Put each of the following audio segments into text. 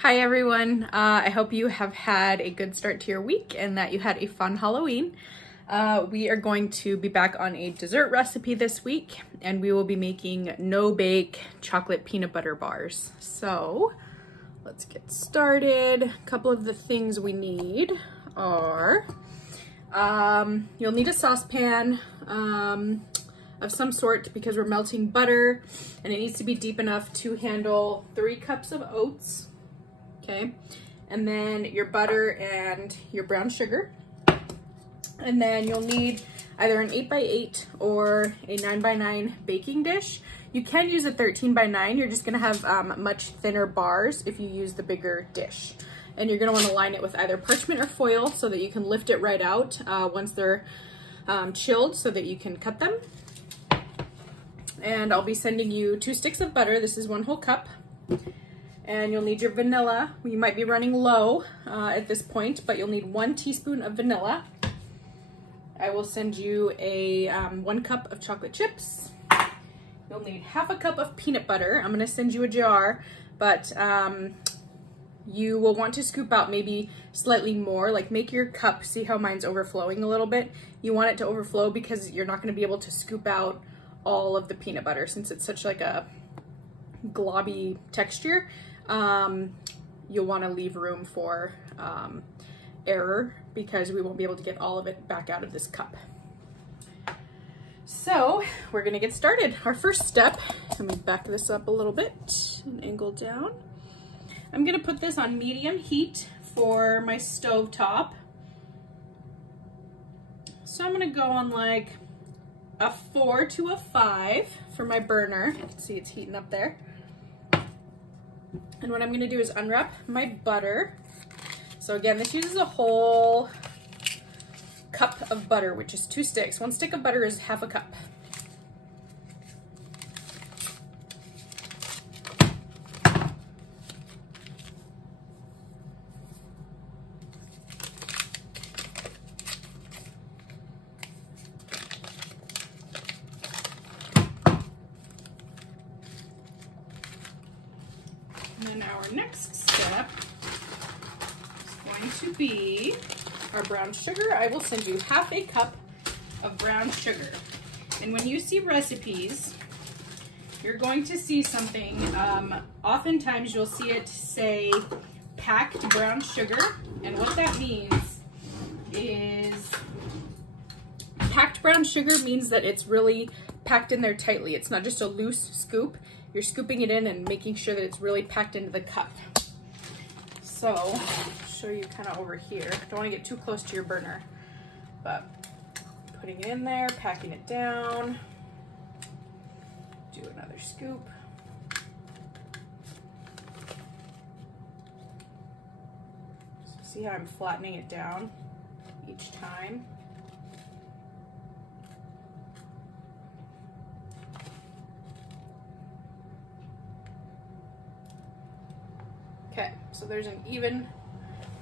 Hi everyone, I hope you have had a good start to your week and that you had a fun Halloween. We are going to be back on a dessert recipe this week and we will be making no-bake chocolate peanut butter bars. So let's get started. A couple of the things we need are, you'll need a saucepan of some sort because we're melting butter and it needs to be deep enough to handle 3 cups of oats. Okay, and then your butter and your brown sugar. And then you'll need either an 8x8 or a 9x9 baking dish. You can use a 13x9. You're just gonna have much thinner bars if you use the bigger dish. And you're gonna wanna line it with either parchment or foil so that you can lift it right out once they're chilled so that you can cut them. And I'll be sending you 2 sticks of butter. This is 1 whole cup. And you'll need your vanilla. You might be running low at this point, but you'll need 1 teaspoon of vanilla. I will send you a 1 cup of chocolate chips. You'll need ½ a cup of peanut butter. I'm gonna send you a jar, but you will want to scoop out maybe slightly more, like make your cup, see how mine's overflowing a little bit? You want it to overflow because you're not gonna be able to scoop out all of the peanut butter since it's such like a globby texture. You'll want to leave room for error because we won't be able to get all of it back out of this cup. So we're gonna get started. Our first step, let me back this up a little bit and angle down. I'm gonna put this on medium heat for my stove top. So I'm gonna go on like a 4 to a 5 for my burner. You can see it's heating up there. And what I'm gonna do is unwrap my butter. So again, this uses a whole cup of butter, which is 2 sticks. 1 stick of butter is ½ a cup. And then our next step is going to be our brown sugar. I will send you ½ a cup of brown sugar. And when you see recipes, you're going to see something. Oftentimes you'll see it say packed brown sugar. And what that means is packed brown sugar means that it's really packed in there tightly. It's not just a loose scoop. You're scooping it in and making sure that it's really packed into the cup. So, I'll show you kind of over here. Don't want to get too close to your burner, but putting it in there, packing it down. Do another scoop. So see how I'm flattening it down each time? Okay, so there's an even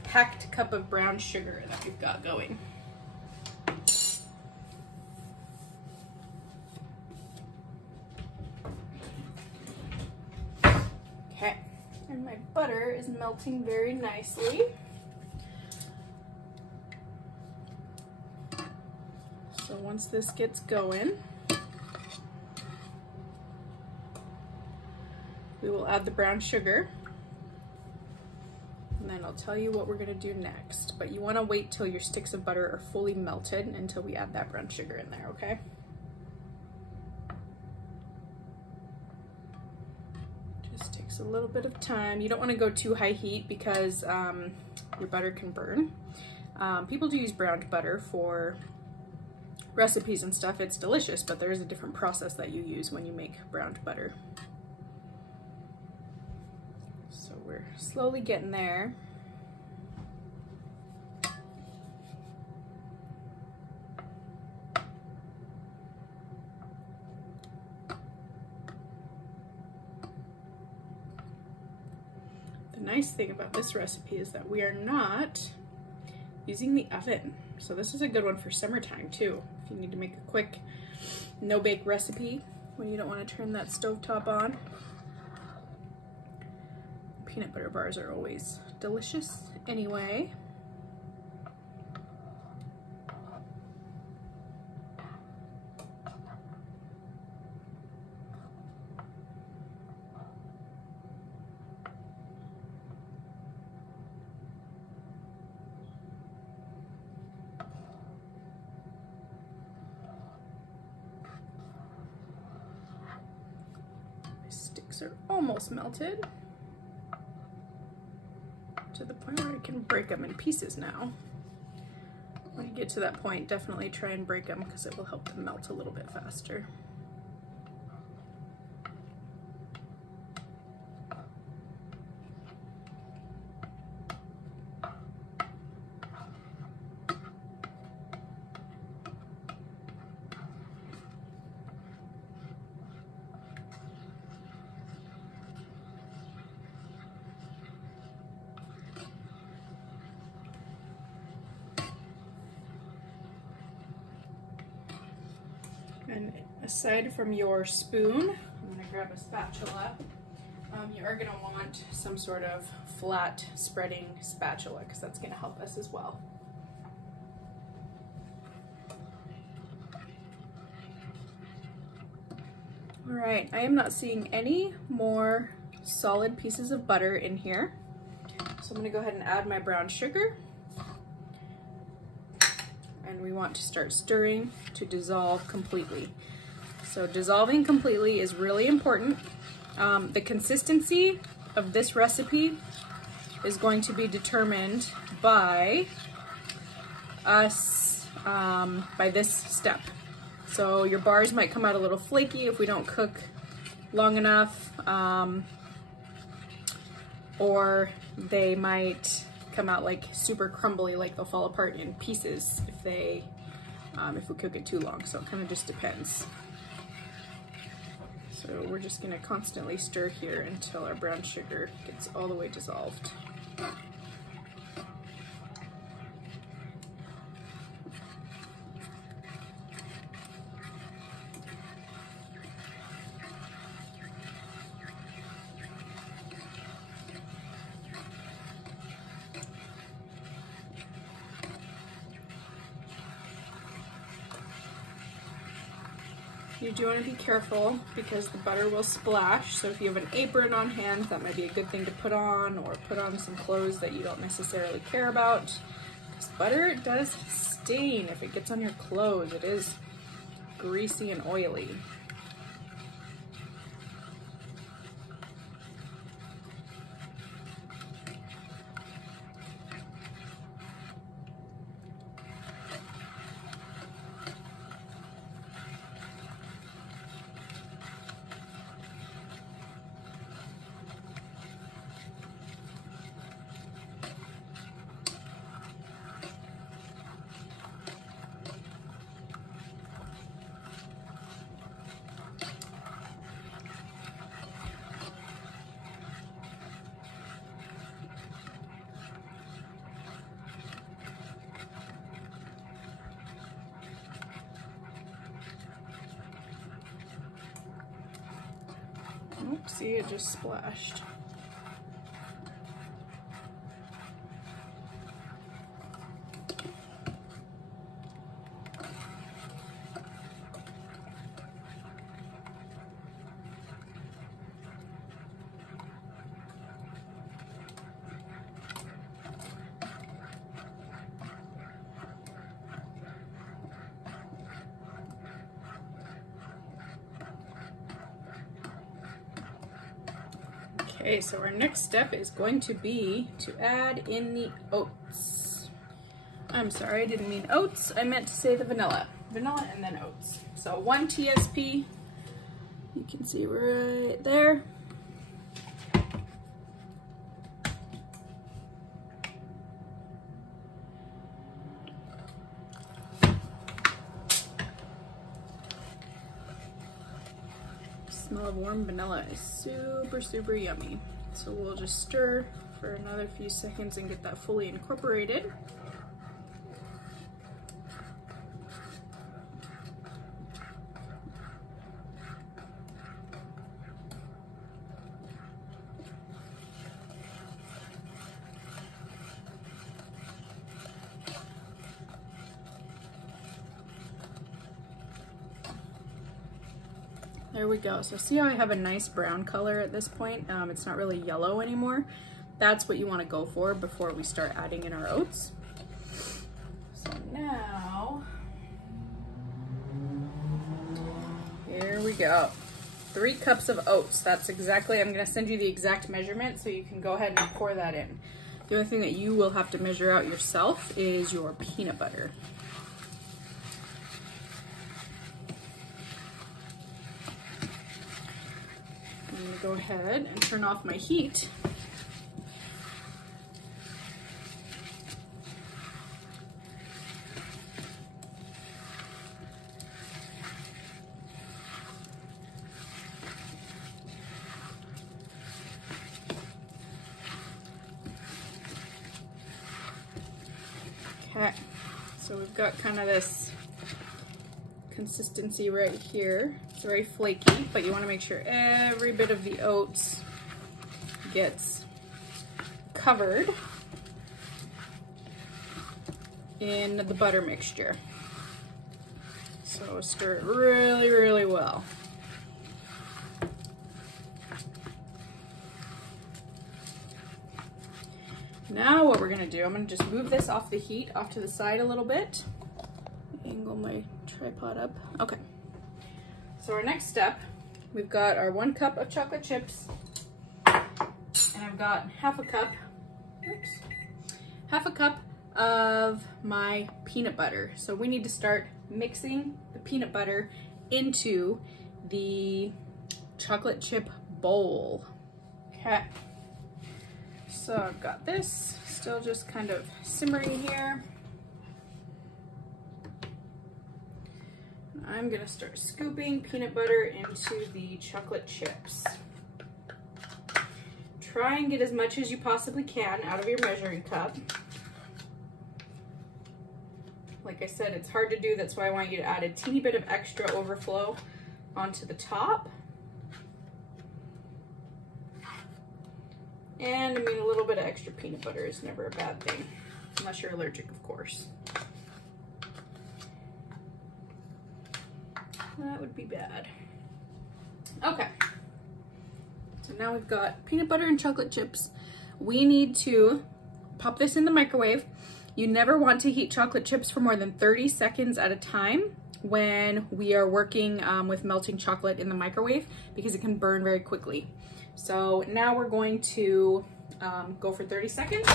packed cup of brown sugar that we've got going. Okay, and my butter is melting very nicely. So once this gets going, we will add the brown sugar. And then I'll tell you what we're gonna do next. But you wanna wait till your sticks of butter are fully melted until we add that brown sugar in there, okay? Just takes a little bit of time. You don't wanna go too high heat because your butter can burn. People do use browned butter for recipes and stuff. It's delicious, but there is a different process that you use when you make browned butter. We're slowly getting there. The nice thing about this recipe is that we are not using the oven. So this is a good one for summertime too. If you need to make a quick no-bake recipe when you don't want to turn that stovetop on. peanut butter bars are always delicious anyway. Sticks are almost melted to the point where I can break them in pieces now. When you get to that point, definitely try and break them because it will help them melt a little bit faster. And aside from your spoon, I'm gonna grab a spatula. You are gonna want some sort of flat spreading spatula because that's gonna help us as well. All right, I am not seeing any more solid pieces of butter in here. So I'm gonna go ahead and add my brown sugar. And we want to start stirring to dissolve completely. So dissolving completely is really important. The consistency of this recipe is going to be determined by us, by this step. So your bars might come out a little flaky if we don't cook long enough, or they might come out like super crumbly, like they'll fall apart in pieces if we cook it too long. So it kind of just depends. So we're just gonna constantly stir here until our brown sugar gets all the way dissolved. You do want to be careful because the butter will splash. So if you have an apron on hand, that might be a good thing to put on, or put on some clothes that you don't necessarily care about. Because butter does stain if it gets on your clothes. It is greasy and oily. Oops, see, it just splashed. Okay, so our next step is going to be to add in the oats. I'm sorry, I didn't mean oats. I meant to say the vanilla. Vanilla and then oats. So 1 TSP, you can see right there. Smell of warm vanilla is super, super yummy. So we'll just stir for another few seconds and get that fully incorporated. There we go. So see how I have a nice brown color at this point? It's not really yellow anymore. That's what you want to go for before we start adding in our oats. So now, here we go. 3 cups of oats. That's exactly, I'm gonna send you the exact measurement so you can go ahead and pour that in. The only thing that you will have to measure out yourself is your peanut butter. I'm gonna go ahead and turn off my heat. Okay, so we've got kind of this consistency right here. It's very flaky, but you want to make sure every bit of the oats gets covered in the butter mixture. So stir it really, really well. Now what we're gonna do, I'm gonna just move this off the heat, off to the side a little bit. Angle my tripod up. Okay. So our next step, we've got our 1 cup of chocolate chips, and I've got half a cup of my peanut butter. So we need to start mixing the peanut butter into the chocolate chip bowl. Okay. So I've got this still just kind of simmering here. I'm gonna start scooping peanut butter into the chocolate chips. Try and get as much as you possibly can out of your measuring cup. Like I said, it's hard to do, that's why I want you to add a teeny bit of extra overflow onto the top. And I mean, a little bit of extra peanut butter is never a bad thing, unless you're allergic, of course. That would be bad. Okay, so now we've got peanut butter and chocolate chips. We need to pop this in the microwave. You never want to heat chocolate chips for more than 30 seconds at a time when we are working with melting chocolate in the microwave, because it can burn very quickly. So now we're going to go for 30 seconds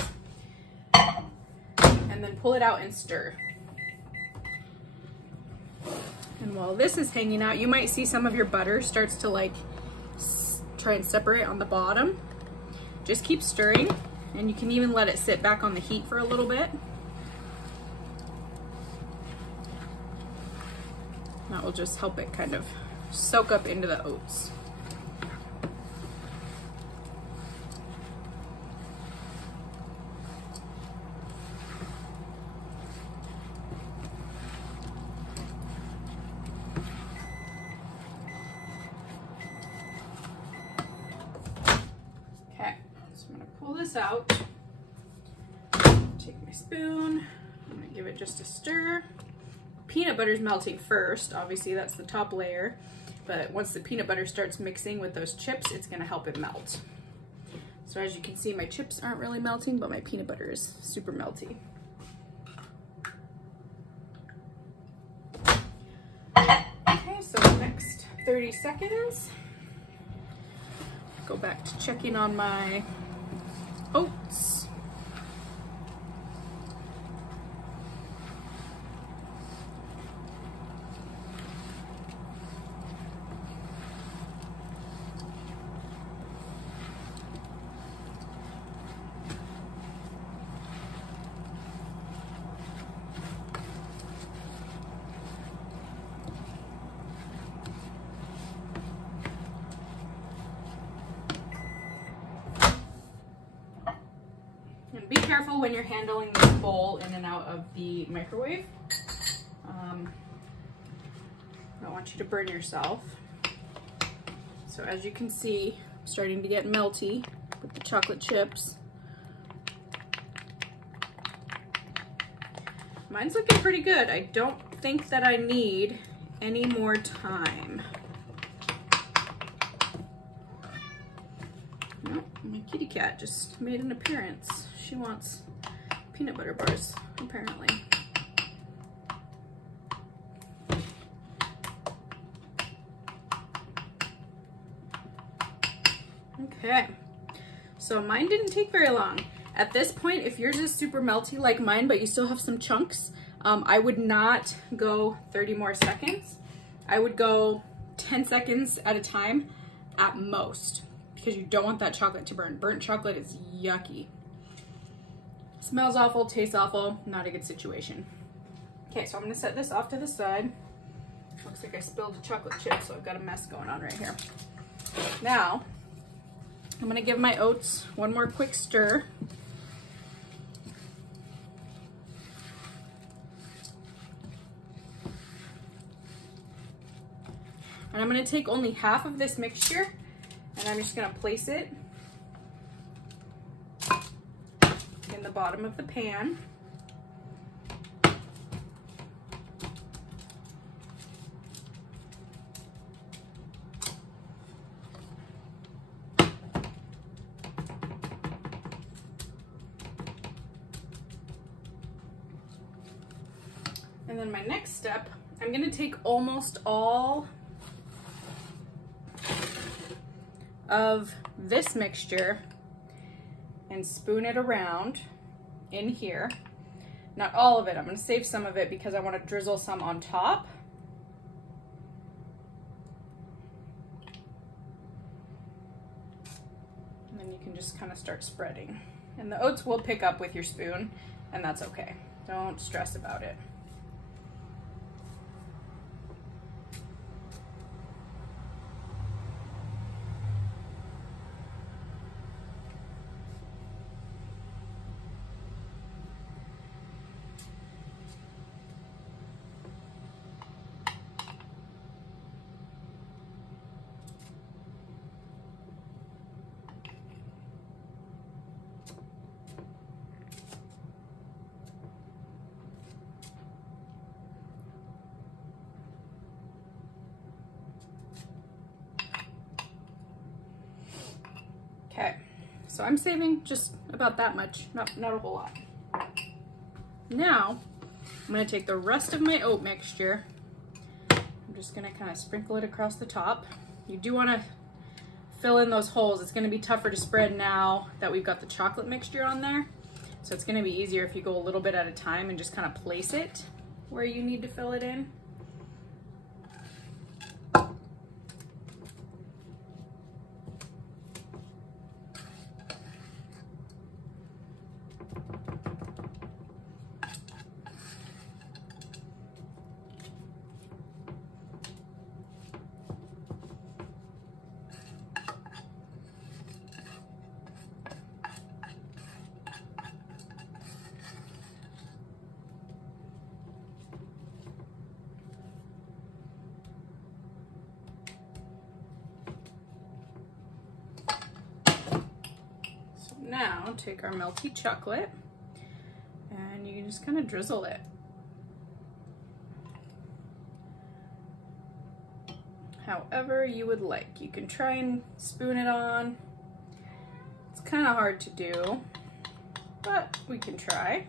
and then pull it out and stir. And while this is hanging out, you might see some of your butter starts to like try and separate on the bottom. Just keep stirring, and you can even let it sit back on the heat for a little bit. That will just help it kind of soak up into the oats. Out, take my spoon, I'm gonna give it just a stir. Peanut butter's melting first, obviously that's the top layer, but once the peanut butter starts mixing with those chips, it's gonna help it melt. So as you can see, my chips aren't really melting, but my peanut butter is super melty. Okay, so the next 30 seconds, go back to checking on my oats. Be careful when you're handling this bowl in and out of the microwave. I don't want you to burn yourself. So as you can see, I'm starting to get melty with the chocolate chips. Mine's looking pretty good. I don't think that I need any more time. kitty cat just made an appearance. She wants peanut butter bars, apparently. Okay, so mine didn't take very long. At this point, if yours is super melty like mine, but you still have some chunks, I would not go 30 more seconds. I would go 10 seconds at a time at most, because you don't want that chocolate to burn. Burnt chocolate is yucky. Smells awful, tastes awful, not a good situation. Okay, so I'm gonna set this off to the side. Looks like I spilled a chocolate chip, so I've got a mess going on right here. Now, I'm gonna give my oats one more quick stir. And I'm gonna take only half of this mixture and I'm just gonna place it in the bottom of the pan. And then my next step, I'm gonna take almost all of this mixture and spoon it around in here. Not all of it, I'm gonna save some of it because I wanna drizzle some on top. And then you can just kind of start spreading. And the oats will pick up with your spoon, and that's okay. Don't stress about it. Okay, so I'm saving just about that much, not a whole lot. Now, I'm gonna take the rest of my oat mixture. I'm just gonna kind of sprinkle it across the top. You do wanna fill in those holes. It's gonna be tougher to spread now that we've got the chocolate mixture on there. So it's gonna be easier if you go a little bit at a time and just kind of place it where you need to fill it in. Now take our melty chocolate and you can just kind of drizzle it. However you would like. You can try and spoon it on. It's kind of hard to do, but we can try.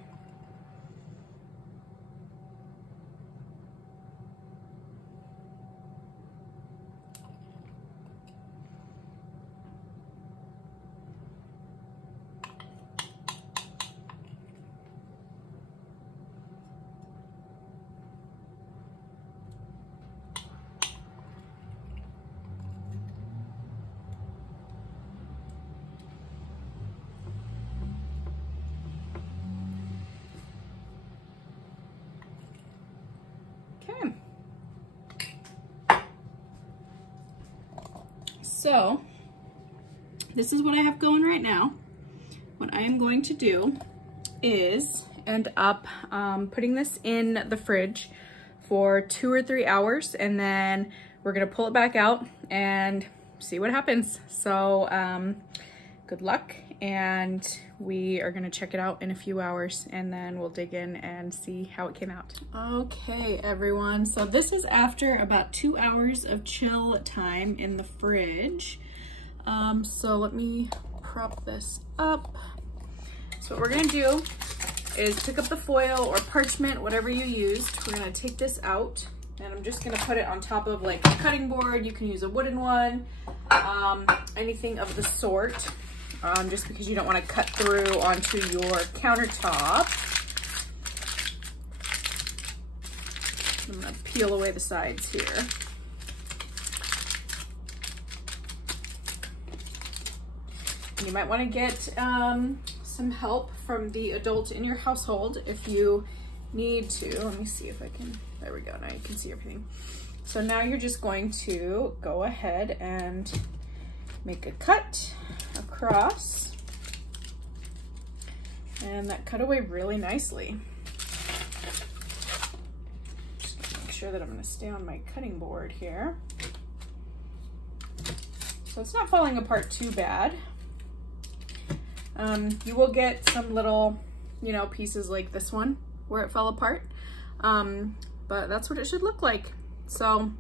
Okay. So this is what I have going right now. What I am going to do is end up putting this in the fridge for 2 or 3 hours, and then we're gonna pull it back out and see what happens. So good luck, and we are gonna check it out in a few hours, and then we'll dig in and see how it came out. Okay, everyone, so this is after about 2 hours of chill time in the fridge. So let me prop this up. So what we're gonna do is pick up the foil or parchment, whatever you used. We're gonna take this out, and I'm just gonna put it on top of like a cutting board. You can use a wooden one, anything of the sort, just because you don't wanna cut through onto your countertop. I'm gonna peel away the sides here. You might want to get some help from the adult in your household if you need to. Let me see if I can, there we go, now you can see everything. So now you're just going to go ahead and make a cut across, and that cut away really nicely. Just gonna make sure that I'm gonna stay on my cutting board here. So it's not falling apart too bad. You will get some little, you know, pieces like this one where it fell apart, but that's what it should look like. So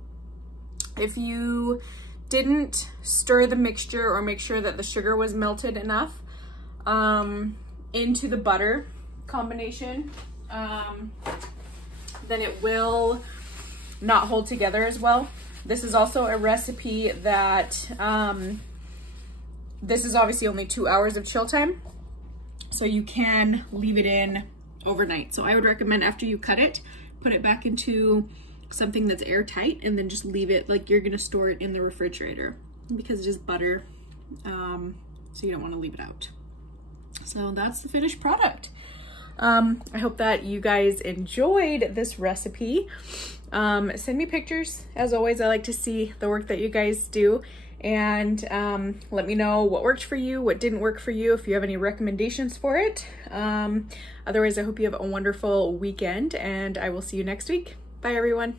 if you didn't stir the mixture or make sure that the sugar was melted enough into the butter combination, then it will not hold together as well. This is also a recipe that this is obviously only 2 hours of chill time, so you can leave it in overnight. So I would recommend after you cut it, put it back into something that's airtight and then just leave it like you're gonna store it in the refrigerator, because it is butter, so you don't wanna leave it out. So that's the finished product. I hope that you guys enjoyed this recipe. Send me pictures. As always, I like to see the work that you guys do, and let me know what worked for you, what didn't work for you, if you have any recommendations for it. Otherwise, I hope you have a wonderful weekend, and I will see you next week. Bye, everyone.